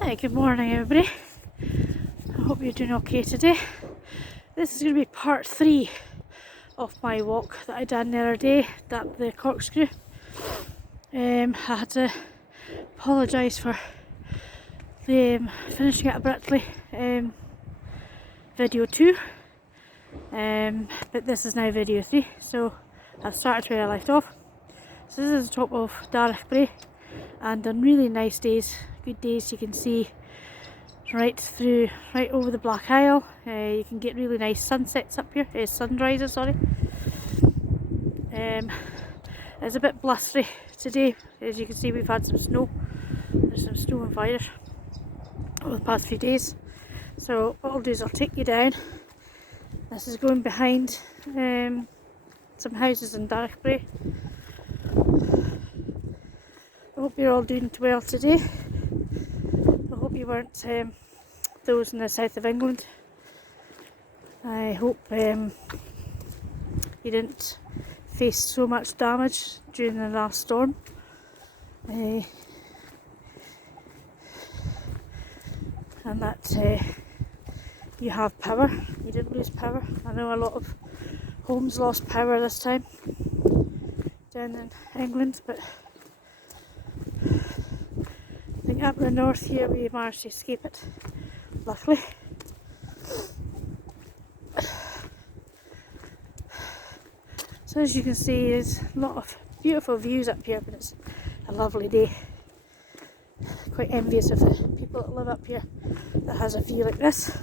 Hi, good morning everybody. I hope you're doing okay today. This is going to be part 3 of my walk that I done the other day, the corkscrew. I had to apologise for the finishing it abruptly video 2, but this is now video 3, so I've started where I left off. So this is the top of Darroch, Brae, and on really nice days, good days, you can see right over the Black Isle. You can get really nice sunsets up here, sunrises, sorry. It's a bit blustery today. As you can see, we've had some snow. There's some snow and fire over the past few days. So what I'll do is I'll take you down. This is going behind some houses in Darroch, Brae. I hope you're all doing well today. I hope you weren't those in the south of England. I hope you didn't face so much damage during the last storm. And that you have power. You didn't lose power. I know a lot of homes lost power this time down in England, but I think up in the north here we managed to escape it, luckily. So as you can see, there's a lot of beautiful views up here, but it's a lovely day. Quite envious of the people that live up here that has a view like this.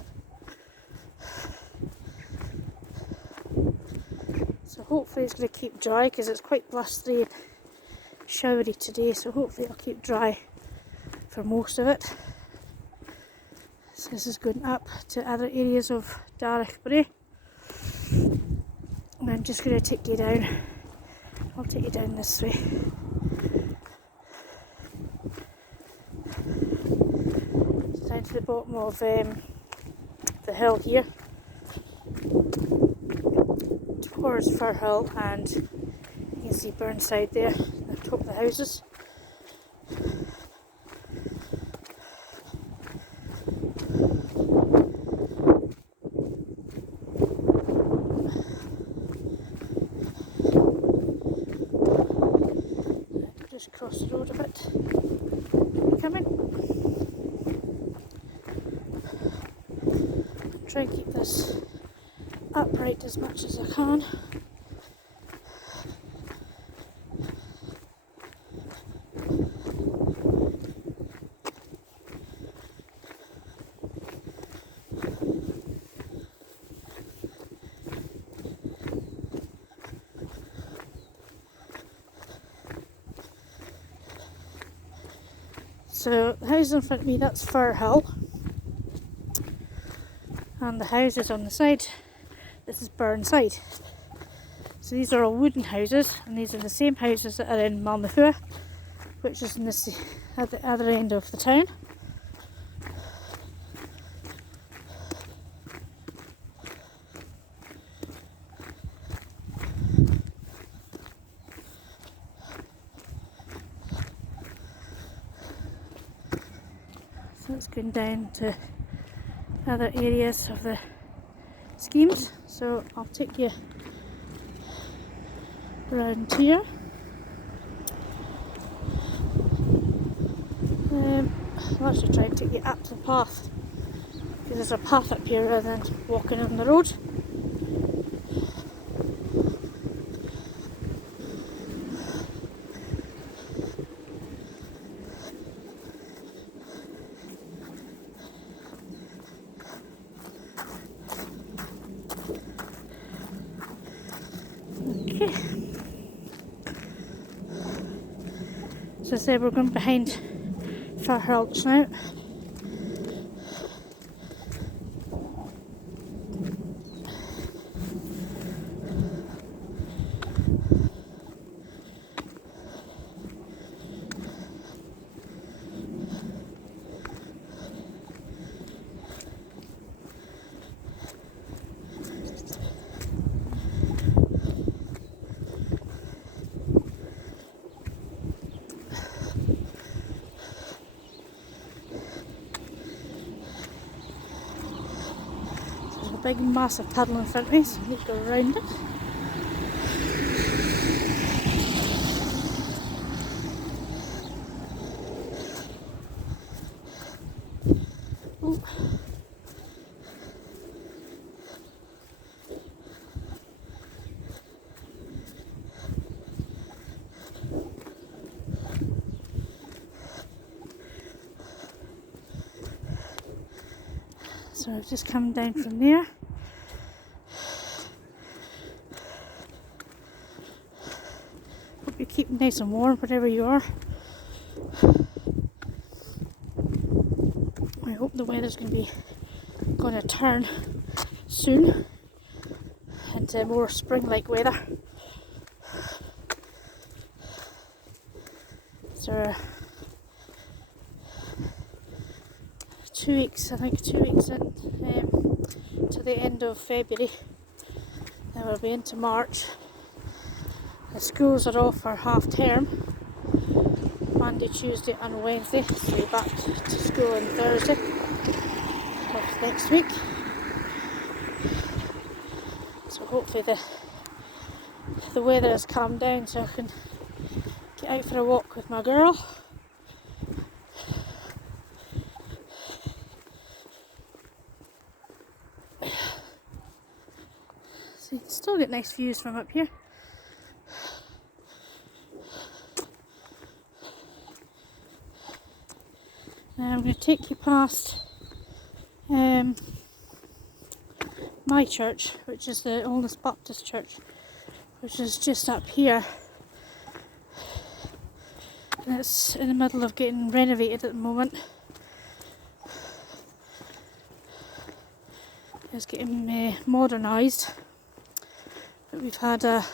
So hopefully it's going to keep dry, because it's quite blustery and showery today, so hopefully it'll keep dry for most of it. So this is going up to other areas of Darroch, Brae, and I'm just going to take you down. I'll take you down this way. Down to the bottom of the hill here towards Fir Hill, and you can see Burnside there at the top of the houses. Just cross the road a bit. Coming. Try and keep this upright as much as I can. So the house in front of me, that's Fir Hill, and the houses on the side, this is Burnside. So these are all wooden houses, and these are the same houses that are in Malmahua, which is at the other end of the town. So it's going down to other areas of the schemes. So I'll take you around here. I'll actually try and take you up to the path, because there's a path up here rather than walking on the road. Okay. So I said we're going behind Fir Hill now. big massive puddle in front of me, so I need to go around it. Oh. So I've just come down from there. Hope you're keeping nice and warm wherever you are. I hope the weather's going to turn soon into more spring-like weather. So 2 weeks, I think 2 weeks in to the end of February. Then we'll be into March. The schools are off for half term. Monday, Tuesday and Wednesday. So we're back to school on Thursday of next week. So hopefully the weather has calmed down so I can get out for a walk with my girl. So you can still get nice views from up here. Now I'm going to take you past my church, which is the oldest Baptist church, which is just up here. And it's in the middle of getting renovated at the moment. It's getting modernised. But we've had a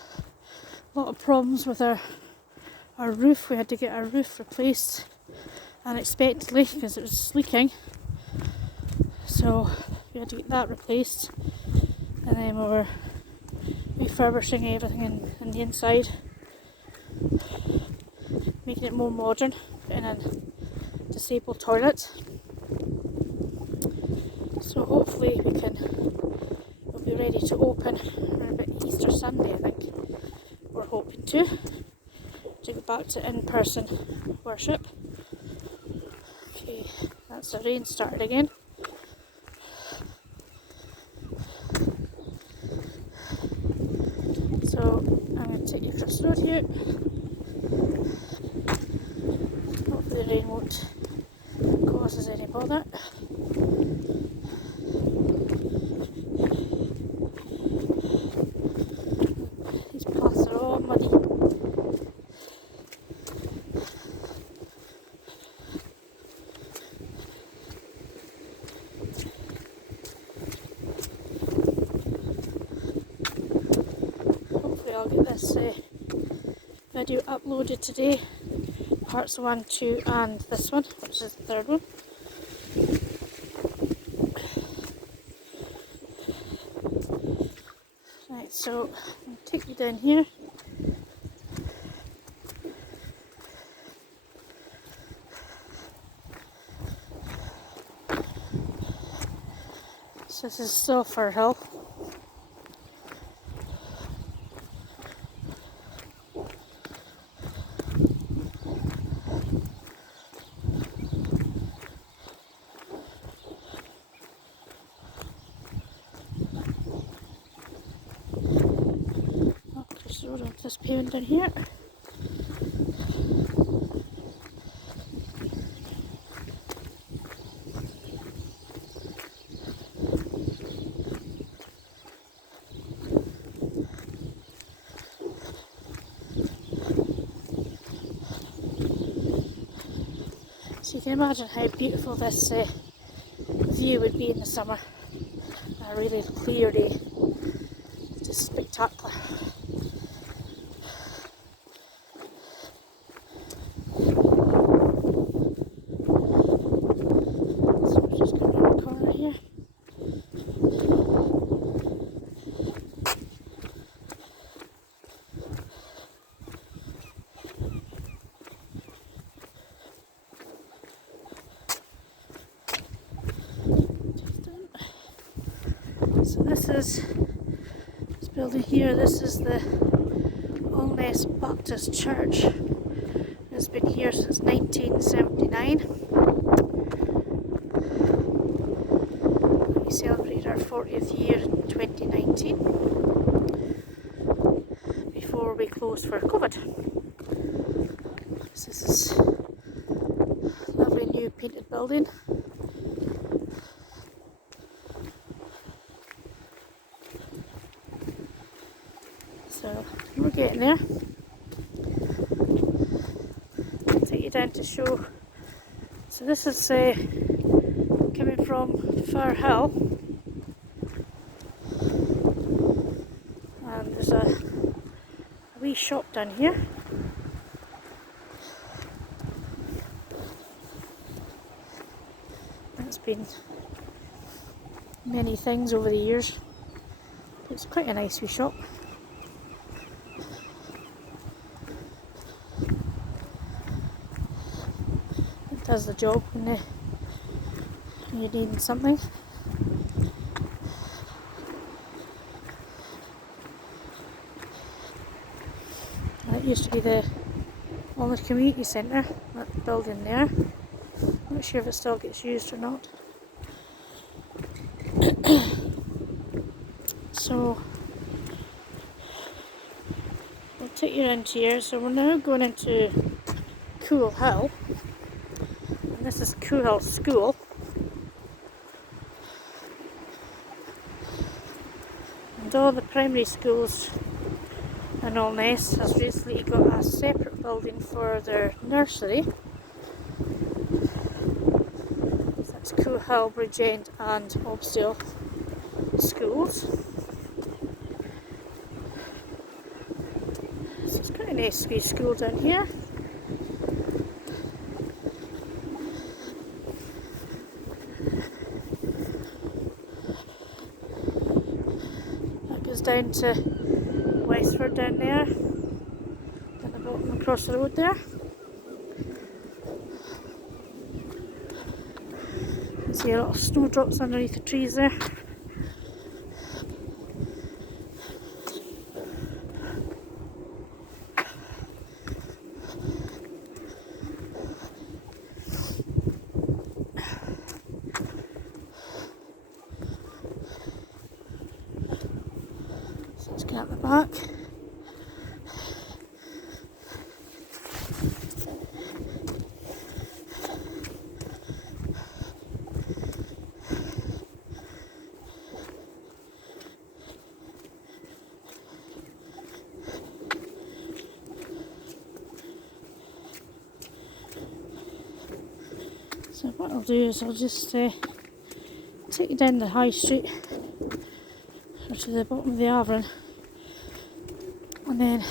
lot of problems with our roof. We had to get our roof replaced unexpectedly because it was leaking. So we had to get that replaced. And then we were refurbishing everything in the inside, making it more modern, putting in disabled toilets. So hopefully we'll be ready to open around about Easter Sunday, I think. We're hoping to go back to in-person worship. Okay, that's the rain started again. So I'm going to take you across the road here. Hopefully the rain won't cause us any bother. These paths are all muddy. I'll get this video uploaded today, parts 1, 2 and this one, which is the third one. Right, so I'll take you down here. So this is Sulphur Hill. This pavement down here. So you can imagine how beautiful this view would be in the summer. A really clear day. Just spectacular. So this is this building here. This is the Allness Baptist Church. It's been here since 1979. We celebrated our 40th year in 2019 before we closed for COVID. So this is a lovely new painted building. So we're getting there. I'll take you down to show. So this is coming from Fir Hill, and there's a wee shop down here. It's been many things over the years. It's quite a nice wee shop. It does the job when you're needing something. That used to be the Allness Community Centre, that building there. Not sure if it still gets used or not. So I'll take you around here. So we're now going into Cool Hill, and this is Cool Hill School. And all the primary schools in Allness has recently got a separate building for their nursery. So that's Cool Hill, Bridgend and Obstdale schools. So it's quite a nice wee school down here. That goes down to Westford down there, down the bottom across the road there. You can see a lot of snowdrops underneath the trees there. So let's get at the back. So what I'll do is I'll just take you down the high street or to the bottom of the Averon, and then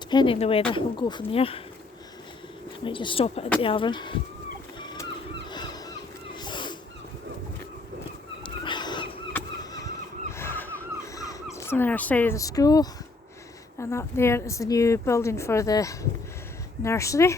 depending on the weather we'll go from there. I might just stop it at the Averon. So it's on the other side of the school, and that there is the new building for the nursery.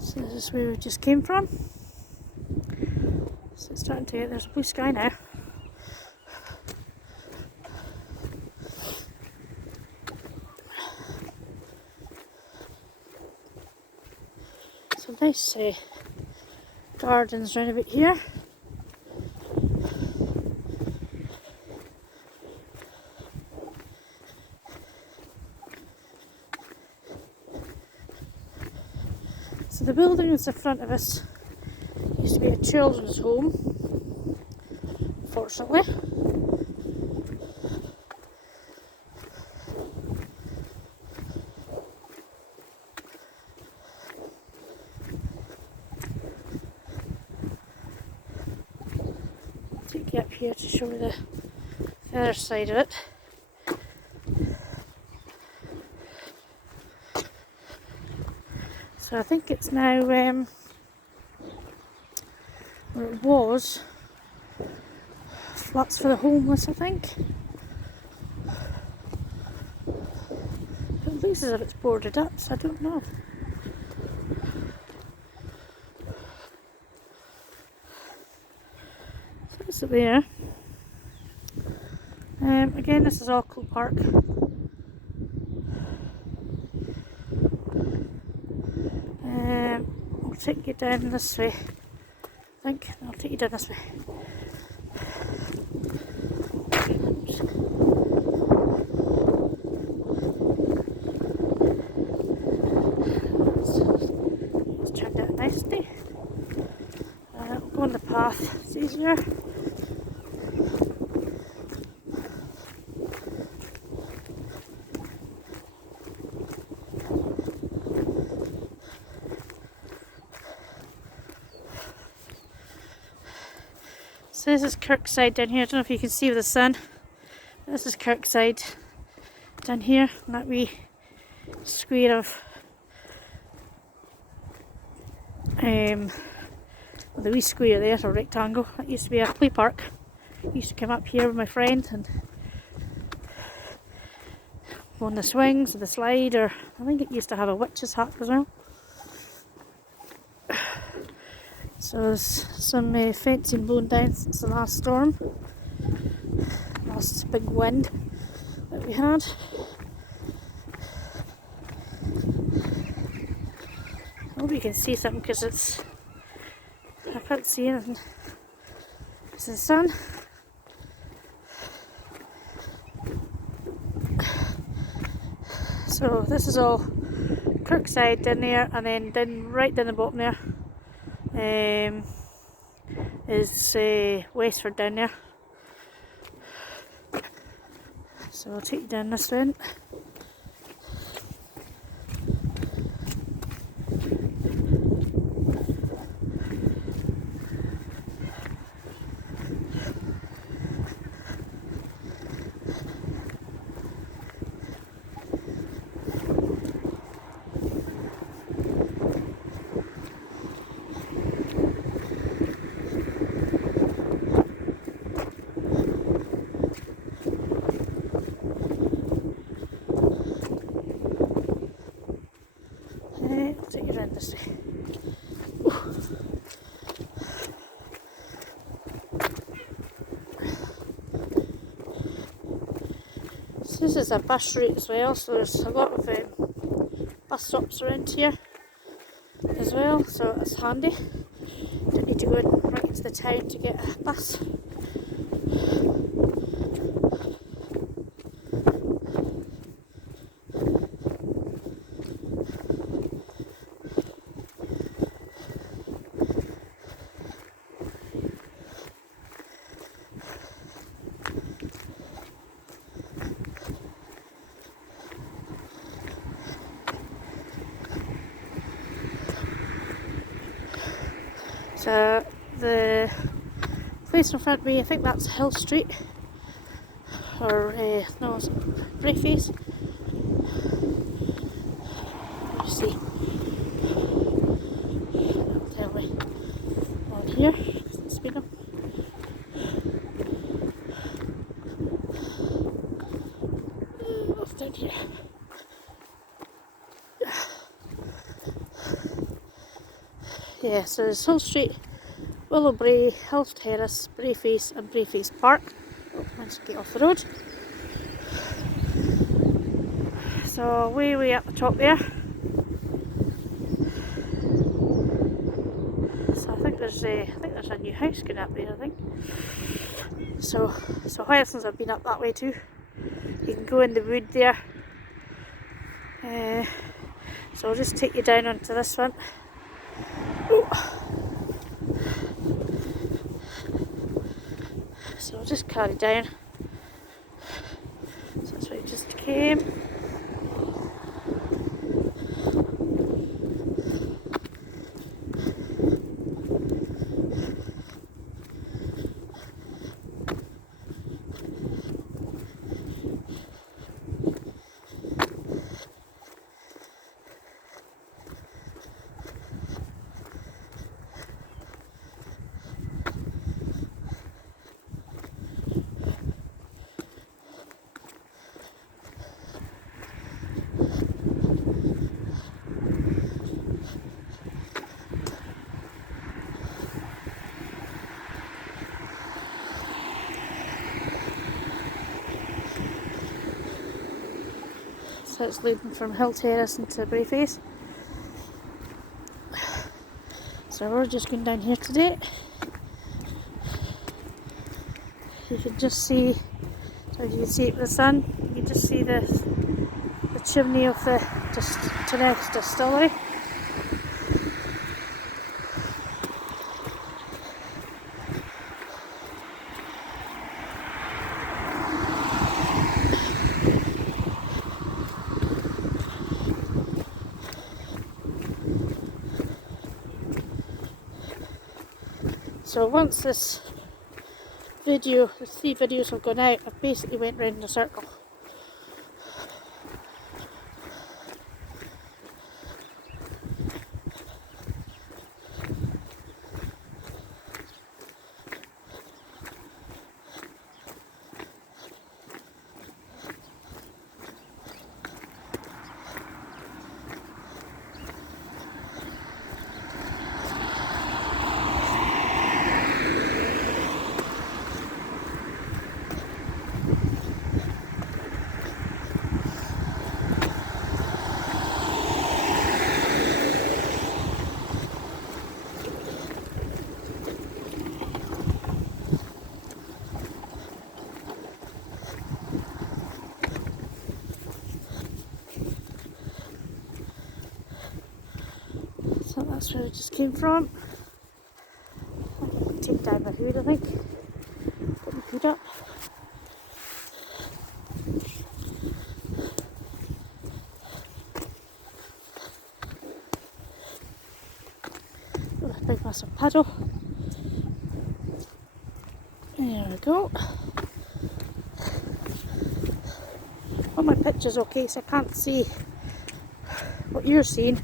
So this is where we just came from. So it's starting to get, there's a blue sky now. So nice gardens round about here. So the building that's in front of us used to be a children's home, unfortunately. I'll take you up here to show you the other side of it. So I think it's now, where it was, flats for the homeless, I think. It looks as if it's boarded up, so I don't know. So it's there. Again, this is Auckland Park. I'll take you down this way. I think I'll take you down this way. It's turned out nicely. I'll go on the path. It's easier. So this is Kirkside down here. I don't know if you can see with the sun. This is Kirkside down here, and that wee square of the wee square there, a rectangle. That used to be a play park. I used to come up here with my friend and go on the swings or the slide, or I think it used to have a witch's hut as well. So there's some fencing blown down since the last storm, last big wind that we had. I hope you can see something because I can't see anything. It's the sun. So this is all Kirkside down there, and then right down the bottom there is Westford down there. So I'll take you down this route. I'll take you around this way. So this is a bus route as well, so there's a lot of bus stops around here as well, so it's handy. Don't need to go right into the town to get a bus. So the place in front of me, I think that's Hill Street, or no, it's Brae Face. Let's see. That'll tell me on here. Speed up. What's down here? Yeah, so there's Hill Street, Willow Brae, Hill Terrace, Brae Face and Brae Face Park. Oh, let's get off the road. So way up the top there. So I think there's a new house going up there, I think. So Hyacinths have been up that way too. You can go in the wood there. So I'll just take you down onto this one. So I'll just carry down. So that's where it just came. So it's leading from Hill Terrace into Brae Face. So we're just going down here today. You can just see, so you can see it with the sun, you can just see the chimney of the Darroch distillery. So once this video, the 3 videos have gone out, I've basically went round in a circle. So that's where I just came from. Take down my hood, I think. Put my hood up. Got a big massive paddle. There we go. Well, my picture's okay, so I can't see what you're seeing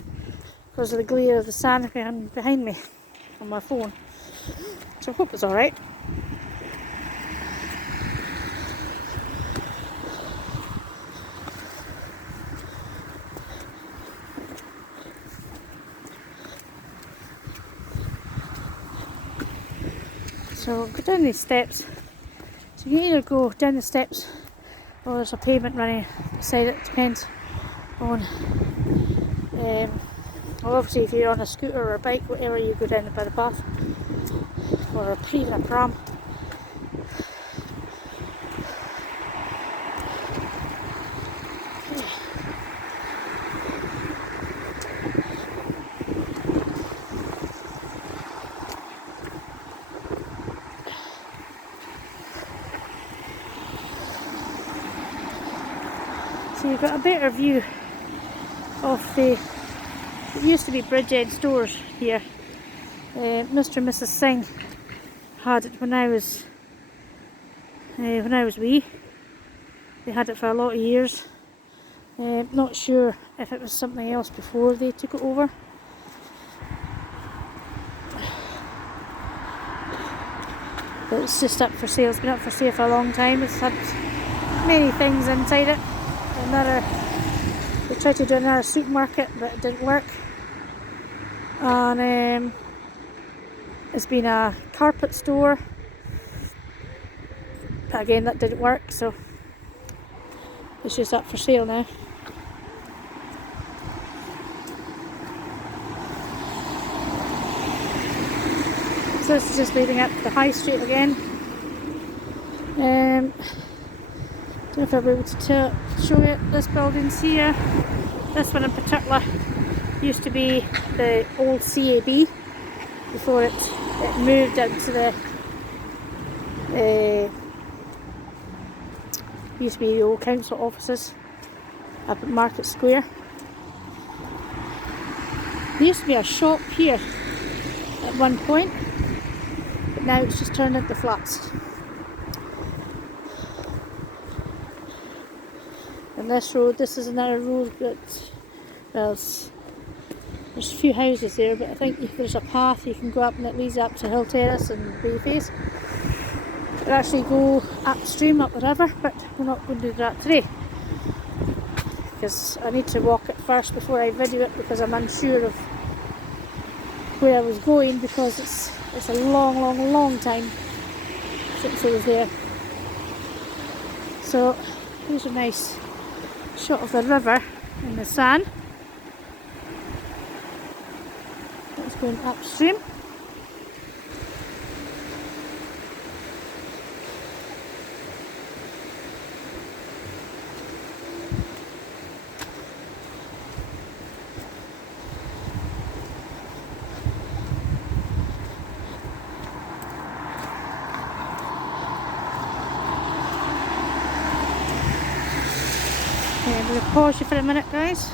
because of the glare of the sand behind me on my phone. So I hope it's alright. So go down these steps. So you can either go down the steps or there's a pavement running beside it, depends on well, obviously if you're on a scooter or a bike, whatever, you go down by the path, or even a pram. So you've got a better view of the, it used to be Bridgeend stores here. Mr. and Mrs. Singh had it when I was wee. They had it for a lot of years. Not sure if it was something else before they took it over. But it's just up for sale. It's been up for sale for a long time. It's had many things inside it. They tried to do another supermarket, but it didn't work. And it's been a carpet store. But again, that didn't work, so it's just up for sale now. So this is just leading up to the high street again. Don't know if I'll be able to show you this building's here. This one in particular used to be the old CAB before it moved into the used to be the old council offices up at Market Square. There used to be a shop here at one point, but now it's just turned into flats. And this road, this is another road that, well, there's a few houses there, but I think there's a path you can go up and it leads up to Hill Terrace and Brae Face. You could actually go upstream up the river, but we're not going to do that today because I need to walk it first before I video it, because I'm unsure of where I was going, because it's a long time since I was there. So here's a nice shot of the river in the sun. It's going upstream. Okay, I'm going to pause you for a minute, guys.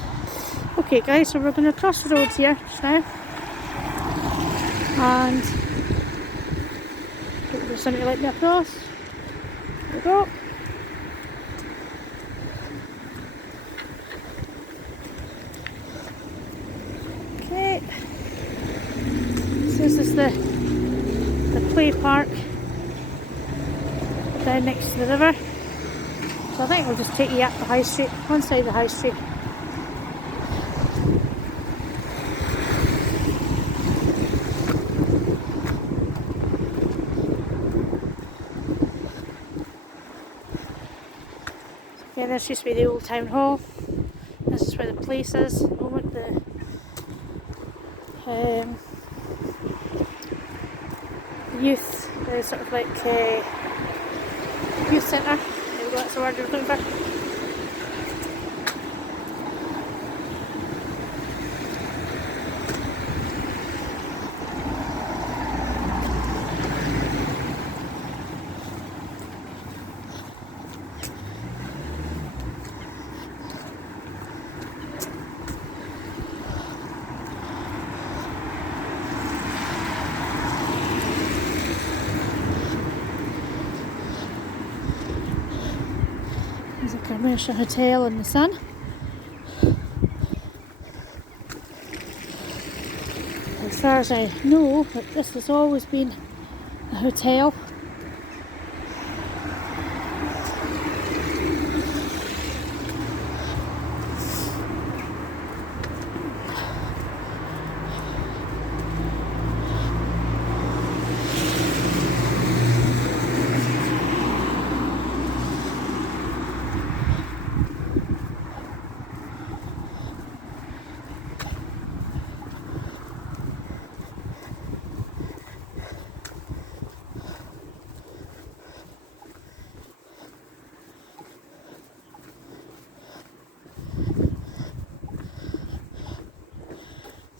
Okay guys, so we're going to cross the roads here just now. And there's somebody let me across. There we go. Okay. So this is the play park down next to the river. So I think I'll just take you up the high street, one side of the high street. Yeah, this used to be the old town hall. This is where the place is at the moment, the youth, the sort of like youth centre. There we go, that's the word you're looking for. There's a commercial hotel in the sun. As far as I know, this has always been a hotel.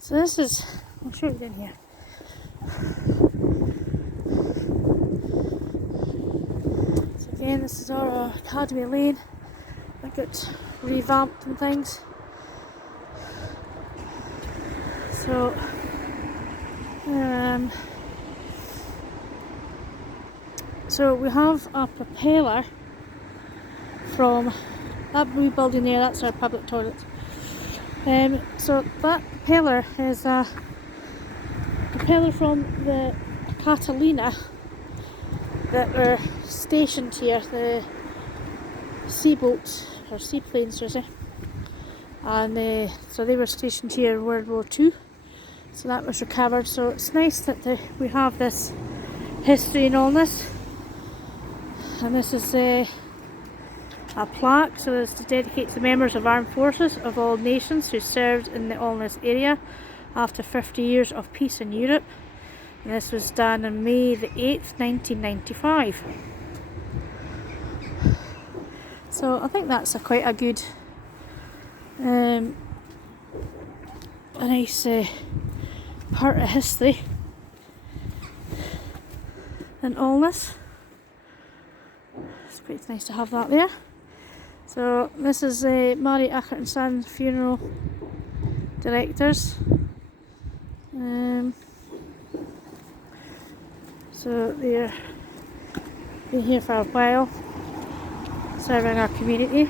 So this is, I'll show you in here. So again, this is our Academy Lane. I got revamped and things. So, so we have a propeller from that blue building there. That's our public toilet. So that propeller is a propeller from the Catalina that were stationed here, the seaboats or seaplanes, was it? And so they were stationed here in World War II. So that was recovered. So it's nice that we have this history and all this. And this is a plaque, so it's to dedicate to the members of armed forces of all nations who served in the Alness area after 50 years of peace in Europe. And this was done on May the 8th, 1995. So I think that's quite a good, a nice part of history in Alness. It's quite nice to have that there. So this is Mary Ackert and Son funeral directors. So they're been here for a while, serving our community.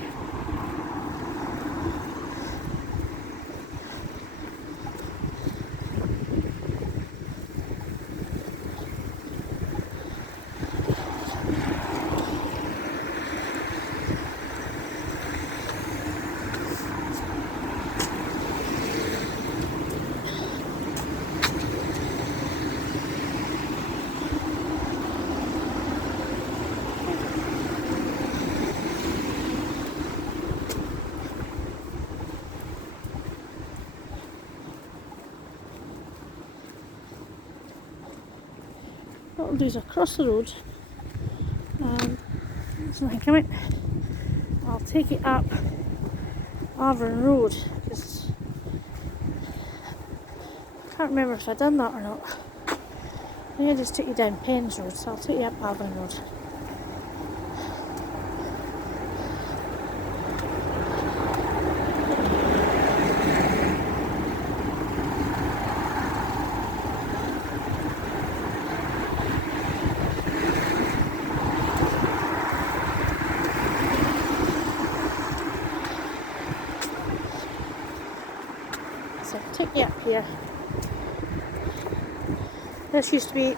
what I'll do is I'll cross the road, and there's nothing coming. I'll take it up Averon Road, because I can't remember if I've done that or not. I think I just took you down Penn's Road, so I'll take you up Averon Road. So I'll take you up here. This used to be,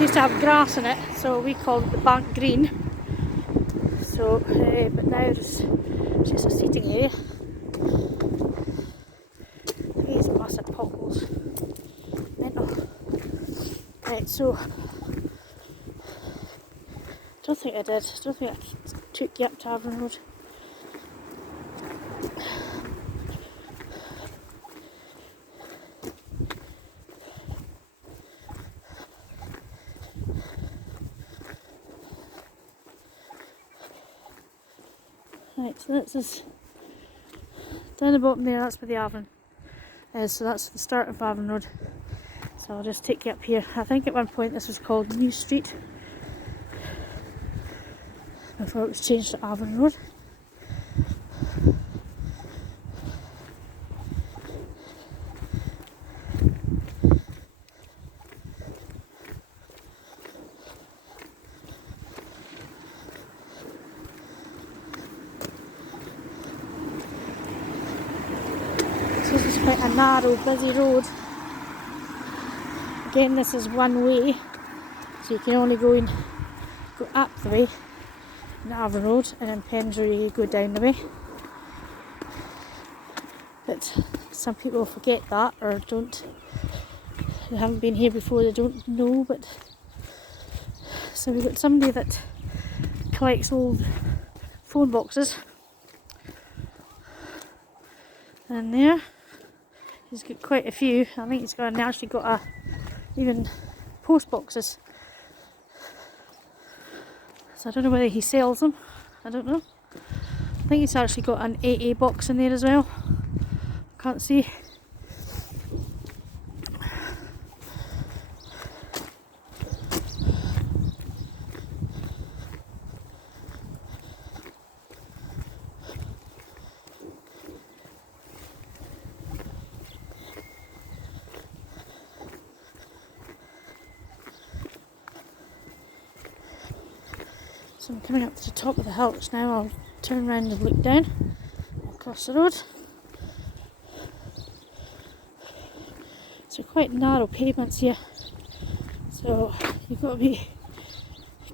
used to have grass in it, so we called it the Bank Green. So, but now there's just a seating area. These massive potholes. Mental. Right, so don't think I did. Don't think I took you up to Averon Road. Right, so this is down the bottom there, that's where the Averon is, so that's the start of Averon Road. So I'll just take you up here. I think at one point this was called New Street before it was changed to Averon Road. This is quite a narrow, busy road. Again, this is one way, so you can only go up the way in Averon Road, and in Penn's Road you go down the way. But some people forget that, or they haven't been here before, they don't know. But so we've got somebody that collects old phone boxes, and there. He's got quite a few. I think he's actually got even post boxes. So I don't know whether he sells them. I don't know. I think he's actually got an AA box in there as well. Can't see. So I'm coming up to the top of the hills now. I'll turn around and look down across the road. So quite narrow pavements here. So you've got to be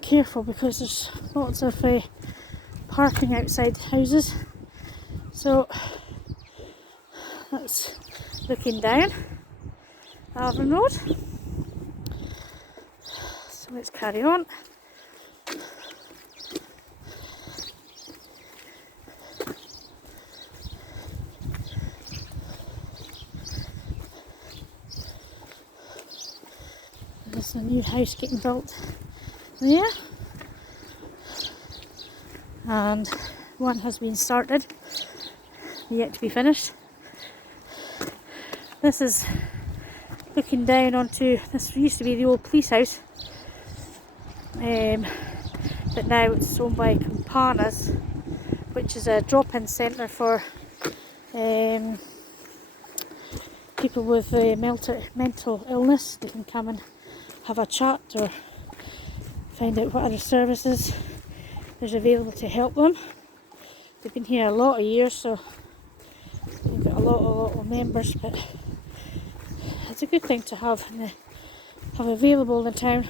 careful because there's lots of parking outside houses. So that's looking down Averon Road. So let's carry on. There's a new house getting built there, and one has been started, yet to be finished. This is looking down onto, this used to be the old police house, but now it's owned by Campanas, which is a drop-in centre for people with mental illness. They can come and have a chat or find out what other services there's available to help them. They've been here a lot of years, so we've got a lot of members, but it's a good thing to have available in town.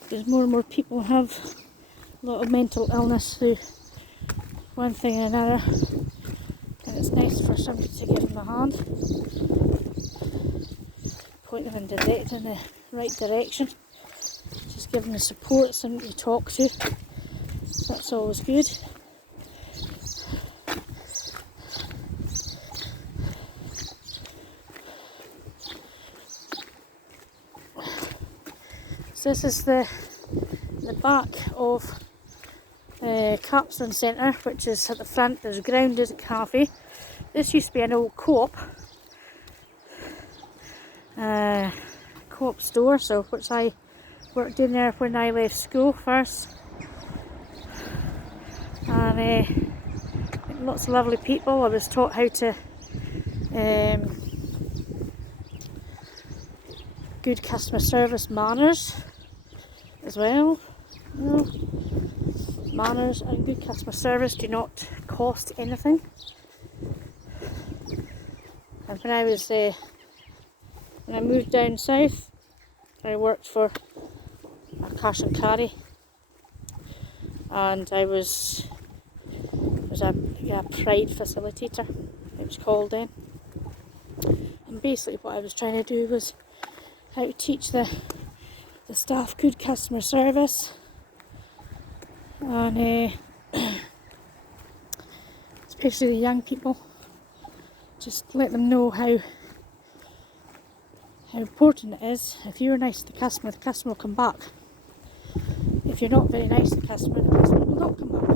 Because more and more people have a lot of mental illness through one thing or another. And it's nice for somebody to give them a hand, point them in the right direction, just give them the support, somebody to talk to. That's always good. So this is the back of Capstone Centre, which is at the front. There's a grounded cafe. This used to be an old co-op store, so which I worked in there when I left school first, and lots of lovely people. I was taught how to good customer service manners as well. You know, manners and good customer service do not cost anything. And when I moved down south, I worked for a cash and carry, and I was a pride facilitator, it was called then. And basically what I was trying to do was how to teach the staff good customer service, and especially the young people, just let them know how important it is. If you're nice to the customer will come back. If you're not very nice to the customer will not come back.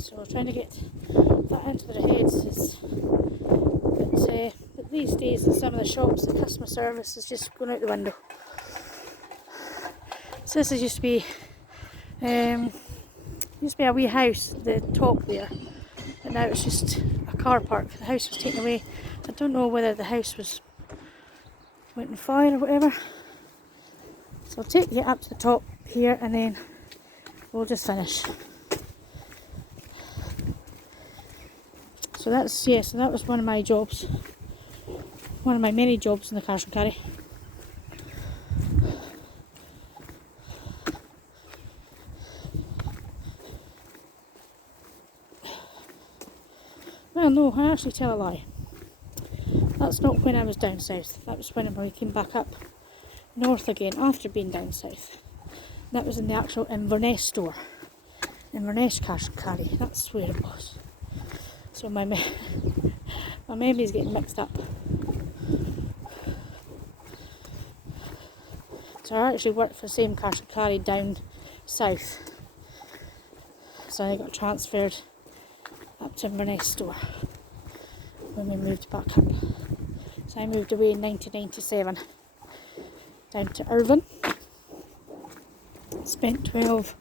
So trying to get that into their heads but these days in some of the shops, the customer service is just going out the window. So this used to be a wee house at the top there, but now it's just a car park. The house was taken away. I don't know whether the house went on fire or whatever. So I'll take you up to the top here and then we'll just finish. So that was one of my jobs, one of my many jobs in the cash and carry. Well, no, I actually tell a lie. That's not when I was down south. That was when I came back up north again after being down south. That was in the actual Inverness store. Inverness cash and carry. That's where it was. So my memory's getting mixed up. So I actually worked for the same cash and carry down south. So I got transferred up to Inverness store when we moved back up. So I moved away in 1997 down to Averon. Spent 12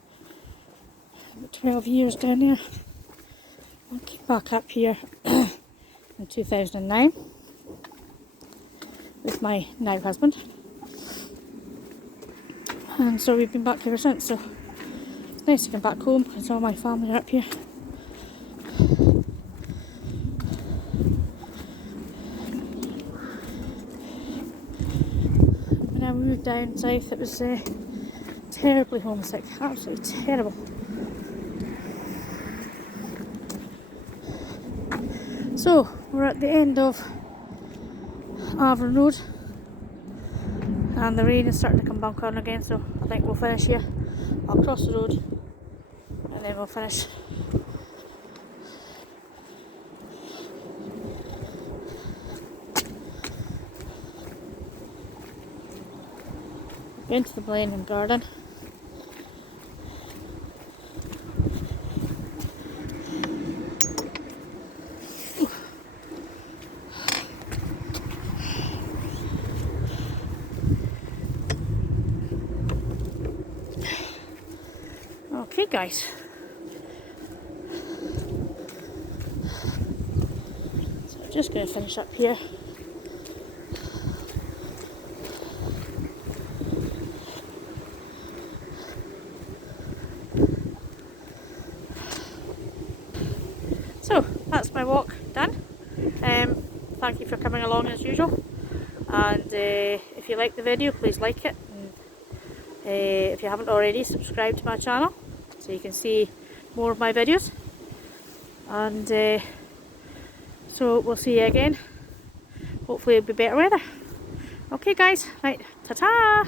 years down there. I came back up here in 2009 with my now husband. And so we've been back ever since. So it's nice to come back home because all my family are up here. When I moved down south, it was terribly homesick, absolutely terrible. So we're at the end of Averon Road, and the rain is starting to come back on again, so I think we'll finish here. I'll cross the road and then we'll finish. Into the Millennium Garden. Okay guys, so I'm just going to finish up here. So that's my walk done. Thank you for coming along as usual, and if you like the video, please like it, and if you haven't already, subscribe to my channel so you can see more of my videos. And so we'll see you again. Hopefully it'll be better weather. Okay guys, right, ta-ta!